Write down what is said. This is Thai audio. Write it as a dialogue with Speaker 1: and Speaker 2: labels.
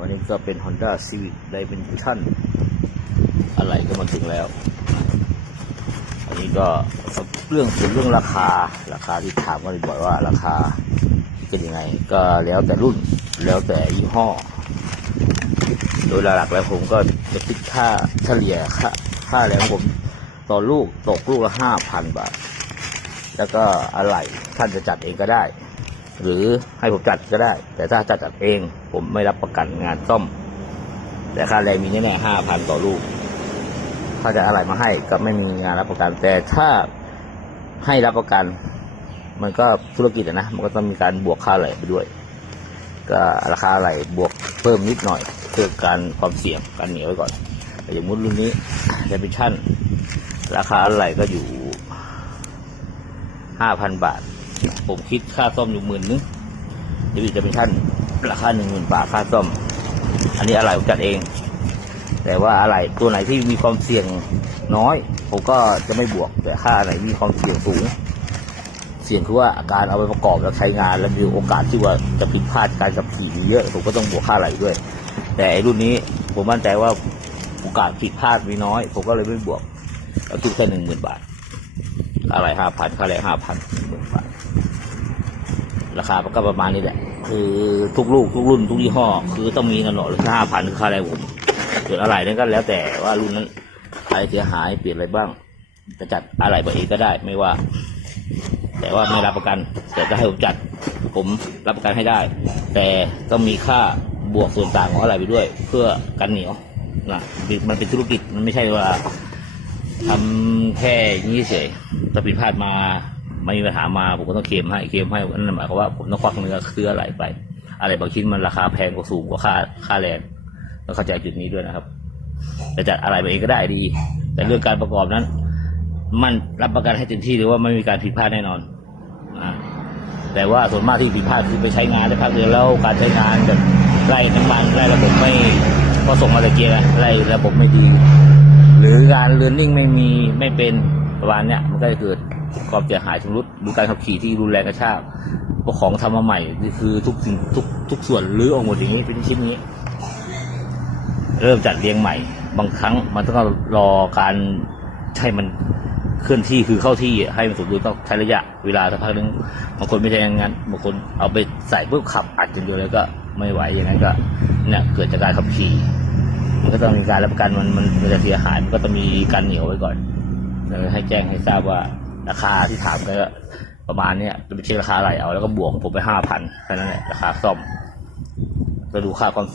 Speaker 1: วันนี้ก็เป็น Honda Civic Dimension อะไรก็มาถึงแล้ว อันนี้ก็เรื่องส่วนเรื่องราคาราคาที่ถามกันบ่อยว่าราคาเป็นยังไง ก็แล้วแต่รุ่นแล้วแต่ยี่ห้อ โดยหลักๆแล้วผมก็จะคิดค่าเฉลี่ยค่าค่าแรงผมต่อลูกตกลูกละห้าพันบาท แล้วก็อะไรท่านจะจัดเองก็ได้ หรือให้ผมจัดก็ได้ แต่ถ้าจัดจัดเองผมไม่รับประกันงานซ่อม แต่ค่าแรงมีแน่ๆห้าพันต่อลูก ถ้าจะอะไรมาให้ก็ไม่มีงานรับประกัน แต่ถ้าให้รับประกัน มันก็ธุรกิจนะ มันก็ต้องมีการบวกค่าอะไรไปด้วย ก็ราคาอะไรบวกเพิ่มนิดหน่อยเพื่อการความเสี่ยงการเหนียวไว้ก่อนอย่างมุดรุ่นนี้เดบิชั่นราคาอะไรก็อยู่ห้าพันบาท ผมคิดค่าซ่อมอยู่หมื่นนึงเดบิจะเป็นชั่นราคาหนึ่งหมื่นบาทค่าซ่อม อันนี้อะไรผมจัดเอง แต่ว่าอะไรตัวไหนที่มีความเสี่ยงน้อย ผมก็จะไม่บวกแต่ค่าอะไรมีความเสี่ยงสูง เสี่ยงคือว่าอาการเอาไปประกอบแล้วใช้งานแล้วมีโอกาสที่ว่าจะผิดพลาดการขับขี่มีเยอะ ผมก็ต้องบวกค่าอะไรด้วย แต่ไอรุ่นนี้ผมมั่นใจว่าโอกาสผิดพลาดมีน้อย ผมก็เลยไม่บวกแล้วคิดแค่หนึ่งหมื่นบาท อะไรห้าพันค่าแรงห้าพันราคาก็ประมาณนี้แหละ คือทุกลูกทุกรุ่นทุกยี่ห้อ คือต้องมีกันหนดเลยห้าพันคือค่าแรงผมส่วนอะไรนั่นก็แล้วแต่ว่ารุ่นนั้นอะไรเสียหายเปลี่ยนอะไรบ้าง จะจัดอะไรมาเองก็ได้ไม่ว่า แต่ว่าไม่รับประกัน แต่จะให้ผมจัด ผมรับประกันให้ได้ แต่ต้องมีค่าบวกส่วนต่างของอะไรไปด้วย เพื่อกันเหนียวนะมันเป็นธุรกิจมันไม่ใช่ว่า ทำแค่นี้เฉยถ้าผิดพลาดมาไม่มีปัญหามาผมก็ต้องเคลมให้เคลมให้นั่นหมายความว่าผมต้องควักเนื้อซื้ออะไรไป อะไรบางชิ้นมันราคาแพงกว่าสูงกว่าค่าค่าแรงต้องเข้าใจจุดนี้ด้วยนะครับแต่จัดอะไรมาเองก็ได้ดี แต่เรื่องการประกอบนั้น มันรับประกันให้เต็มที่เลยว่าไม่มีการผิดพลาดแน่นอนอแต่ว่าส่วนมากที่ผิดพลาดคือไปใช้งานได้พักเดียวแล้วการใช้งานแบบไล่น้ำมันไล่ระบบไม่ก็ส่งมาต่เกียร์ไล่ระบบไม่ดี รือการเรียนนิ่งไม่มีไม่เป็นประมาณเนี้ยมันก็จะเกิดความเสียหายชำรุดหรือการขับขี่ที่รุนแรงกระชากพวกของทำมาใหม่คือทุกสิ่งทุกทุกส่วนรื้อออกหมดอย่างนี้เป็นชิ้นนี้ เริ่มจัดเรียงใหม่ บางครั้งมันต้องรอการใช่มันเคลื่อนที่คือเข้าที่ให้มันสมดุลต้องใช้ระยะเวลาสักพักนึงบางคนไม่ใช่อย่างนั้นบางคนเอาไปใส่ปุ๊บขับอัดจนเดียวเลยก็ไม่ไหวอย่างนั้นก็เนี่ยเกิดจากการขับขี่ มันก็ต้องมีการรับประกันมันมันมันจะเสียหายมันก็ต้องมีการเหนียวไว้ก่อนแล้วให้แจ้งให้ทราบว่าราคาที่ถามก็ประมาณเนี้ยจะไปเช็คราคาอะไรเอาแล้วก็บวกผมไปห้าพันแค่นั้นแหละราคาซ่อมก็ดูค่าความ